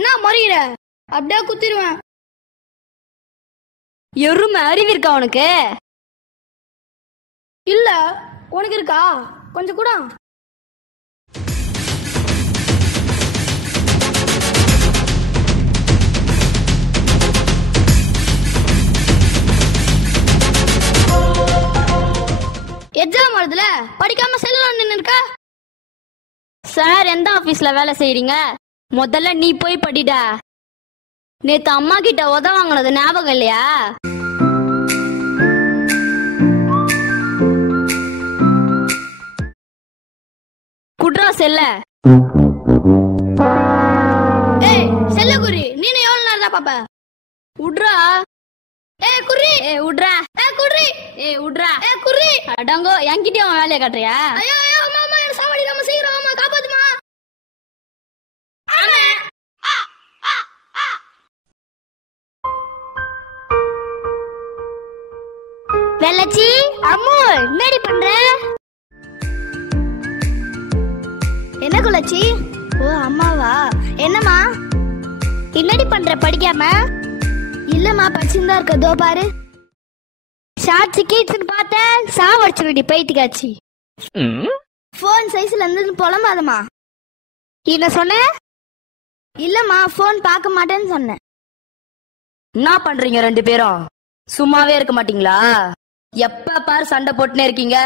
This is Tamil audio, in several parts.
என்ன மறியற? அப்படியே குத்திடுவேன். எருமை அறிவு இருக்கா உனக்கு? இல்ல, உனக்கு இருக்கா? கொஞ்சம் கூட. எக்ஸாம் வருதுல, படிக்காம செல்ல நின்னு இருக்க. சார் எந்த ஆபீஸ்ல வேலை செய்யறீங்க? முதல்ல நீ போய் படிடா. நேத்து அம்மா கிட்ட உத வாங்கினது ஞாபகம் இல்லையா? குட்ரா செல்ல. ஏய் செல்ல குறி, நீ எவ்வளவு நேரம் தான் பாப்ப? உட்ரா. ஏய் குறி, ஏய் உட்ரா. ஏய் குறி, ஏய் உட்ரா. ஏய் குறி. அடங்கோ, என்கிட்டயே உன் வேலையை காட்டுறியா? ஐயோ ஐயோ அம்மா அம்மா, என்ன சாவடிக்காம சீக்கிரம் அம்மா காப்பாத்துமா. ஆமா. வெள்ளச்சி, அம்மு, என்னடி பண்ற? என்ன குலச்சி? ஓ அம்மாவா? என்னம்மா என்னடி பண்ற படிக்காம? இல்லம்மா படிச்சுதான் இருக்க. தோ பாரு, ஷார்ட்ஸ் கீட்ஸ்னு பார்த்தேன், சாவடிச்சுடி பைத்தியக்காச்சி. போன் சைஸ்ல இருந்து புலம்பாதம்மா. என்ன சொன்ன? இல்லம்மா, போன் பார்க்க மாட்டேன்னு சொன்னேன். என்ன பண்றீங்க ரெண்டு பேரும்? சும்மாவே இருக்க மாட்டீங்களா? எப்ப பாரு சண்டை போட்டுனே இருக்கீங்க.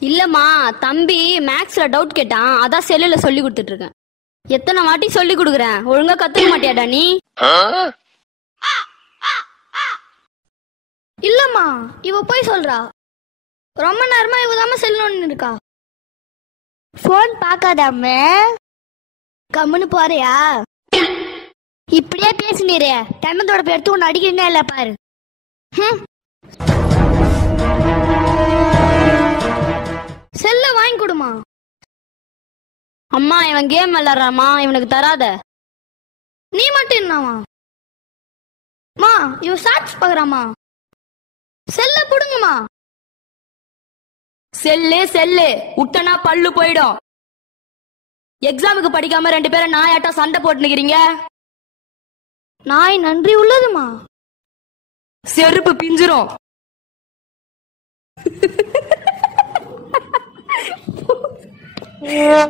இல்லம்மா, தம்பி மேக்ஸ்ல டவுட் கேட்டான், அதான் செல்லுல சொல்லி கொடுத்துட்டு இருக்கேன். எத்தனை வாட்டி சொல்லி கொடுக்குறேன், ஒழுங்கா கத்துக்க மாட்டியாடா நீ? இல்லம்மா, இவ போய் சொல்றா. ரொம்ப நேரமா இவதாம செல்லணும்னு இருக்கா. போன் பாக்காதாம கம்முன்னு போறியா? இப்படியே பேசினீரே, தென்னந்தோட பேர் எடுத்து ஒன்னு அடிக்கிறேன்னே இல்ல பாரு. செல்ல வாங்கி கொடுமா. அம்மா இவன் கேம் விளையாடுறாமா, இவனுக்கு தராத. நீ மட்டும் என்னவா? மா இவ ஷார்ட்ஸ் பாக்குறாமா. செல்ல புடுங்கம்மா. செல்லு செல்லு விட்டனா பல்லு போயிடும். எக்ஸாமுக்கு படிக்காம ரெண்டு பேரும் நாயாட்டம் சண்டை போட்டு நிக்கிறீங்க. நாய் நன்றி உள்ளதுமா. செருப்பு பிஞ்சிரும். Yeah.